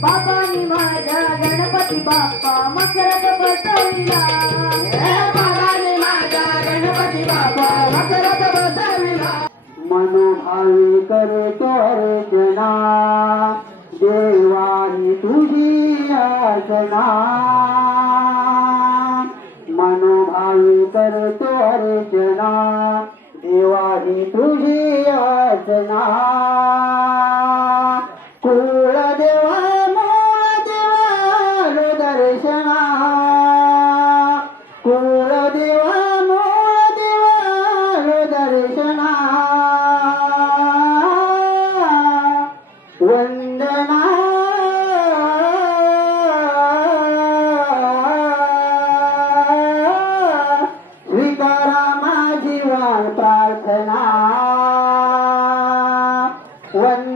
बाबांनी माझ्या गणपती बाप्पा मकरत बसविला. बाबांनी माझ्या गणपती बाप्पा मकरत बसविला. मनोभावी करतो अर्चना देवानी तुझी अर्चना मनोभावी करतो अर्चना देवानी तुझी अर्चना when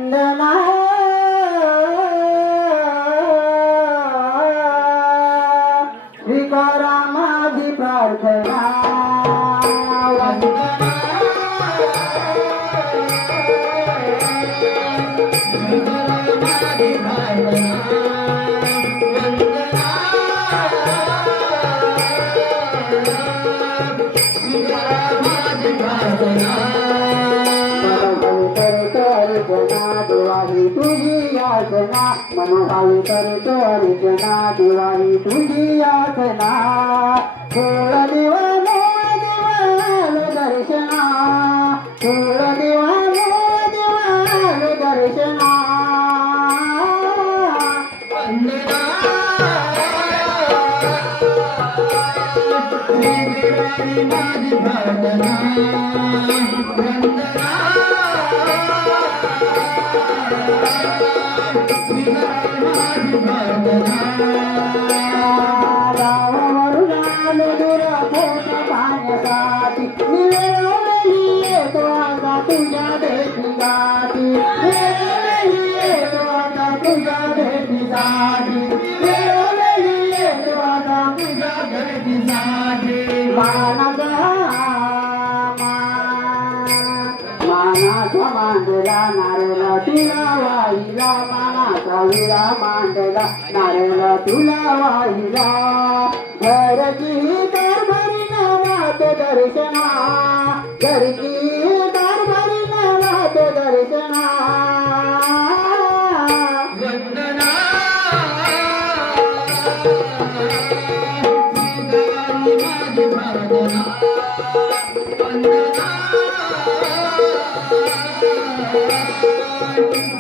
मनोभावी करतो अर्चना दिवाळी तुझी याचना फुल दिवा मूळ दिवाल दर्शना फुल दिवा मूळ दिवाल दर्शना गावावरून मानाचा विडा मांडला नारळ तुला वाहिला घरची कारभारी नाथ दर्शना घरची कारभारी नाथ दर्शना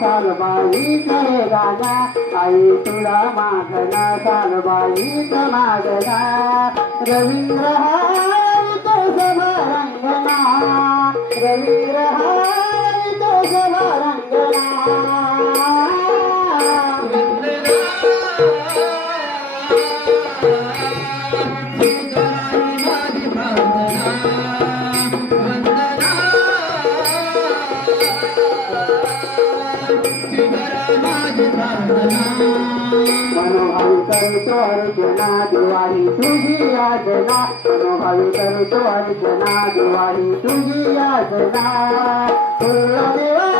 सालबाई करे गाना आई तुला मागना सालबाई मागना रवींद्र हा तो सभा रवींद्र हा करतो अर्चना दिवाळी तुझी याचना मनोभावी करतो अर्चना दिवाळी तुझी याचना फुल देवा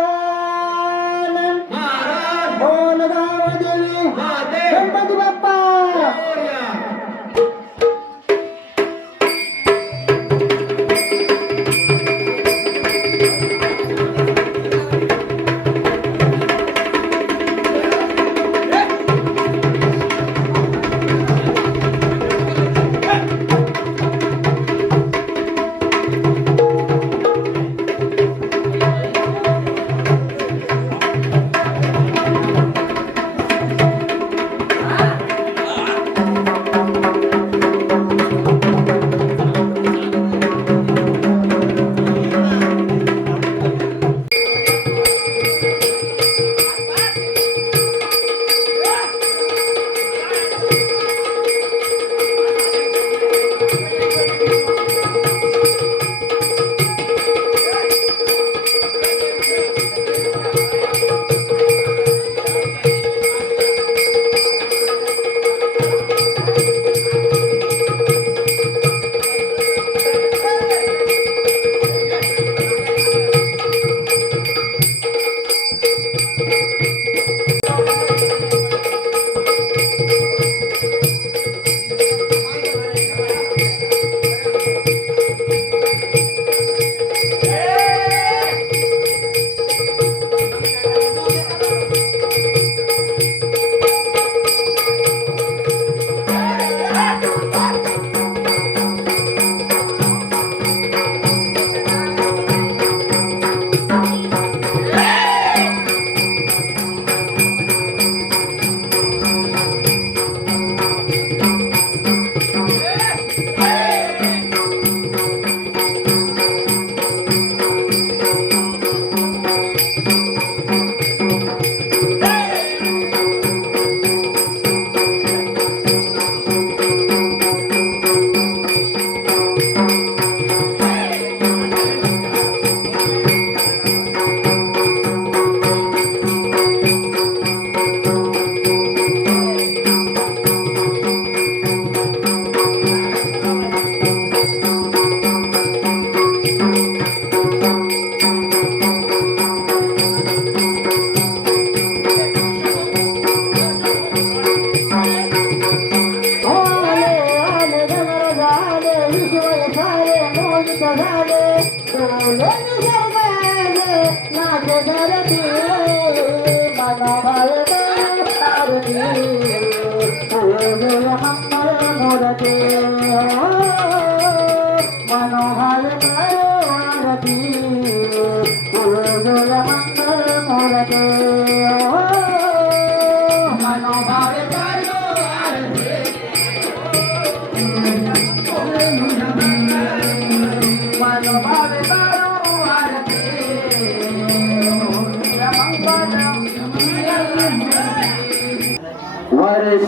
डोले निसर्गाले नाच धरती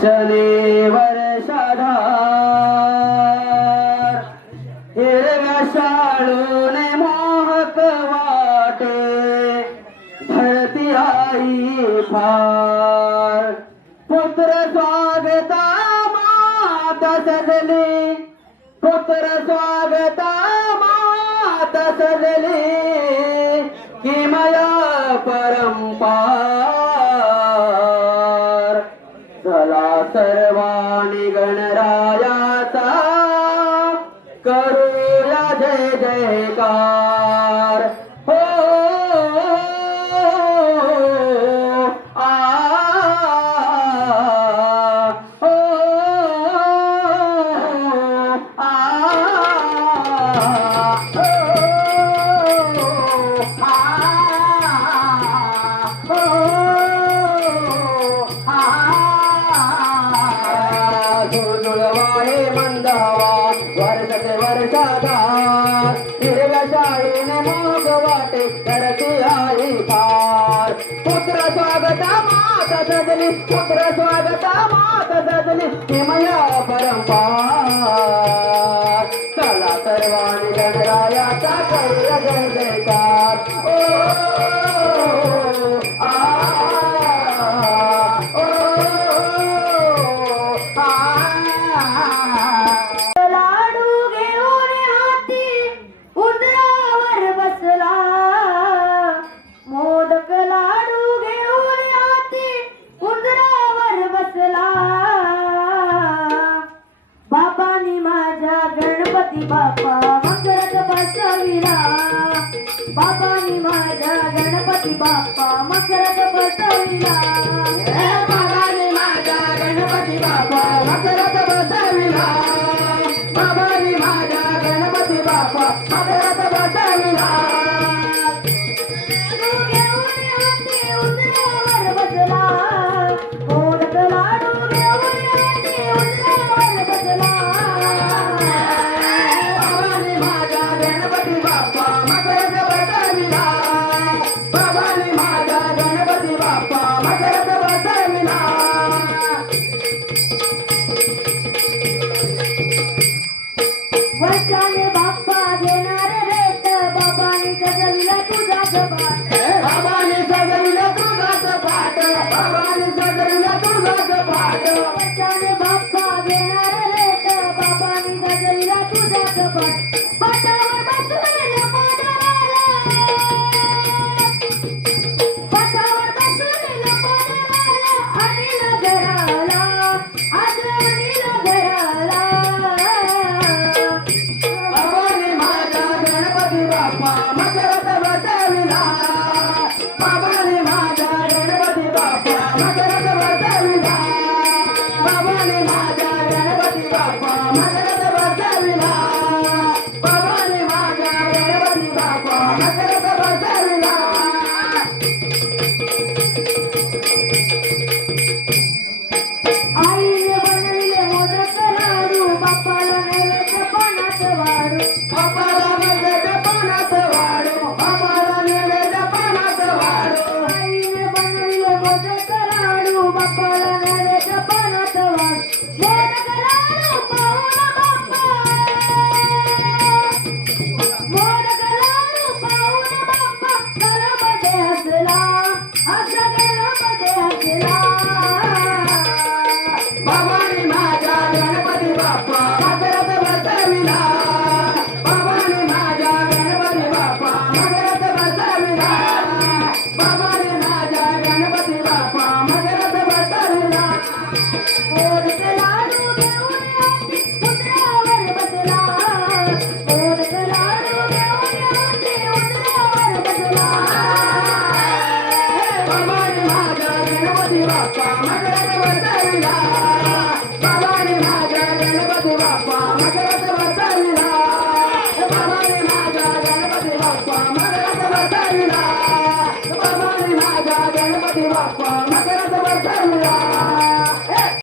वर्षने वर्षाधार. हिरव्या शाळूने मोहक वाटे धरती आई फार. पुत्र स्वागता माता सजली पुत्र स्वागता माता सजली किमया परंपार जयकार हो आ हो आ धुळवाळे मंदावा वर्षते वर्षाधार हिरव्या शाळेने मग वाटे करती आई फार. पुत्र स्वागता माता सजली पुत्र स्वागता माता सजली हिमया परंपार. चला सर्वांनी गणरायाचा करूया जय जयकार. ओ! बसविला बाबानी माझ्या गणपती बाप्पा मकरत बसविला हे बाबाने माझ्या Ganpati Bappa मकरात Baba ¡Vamos a ver!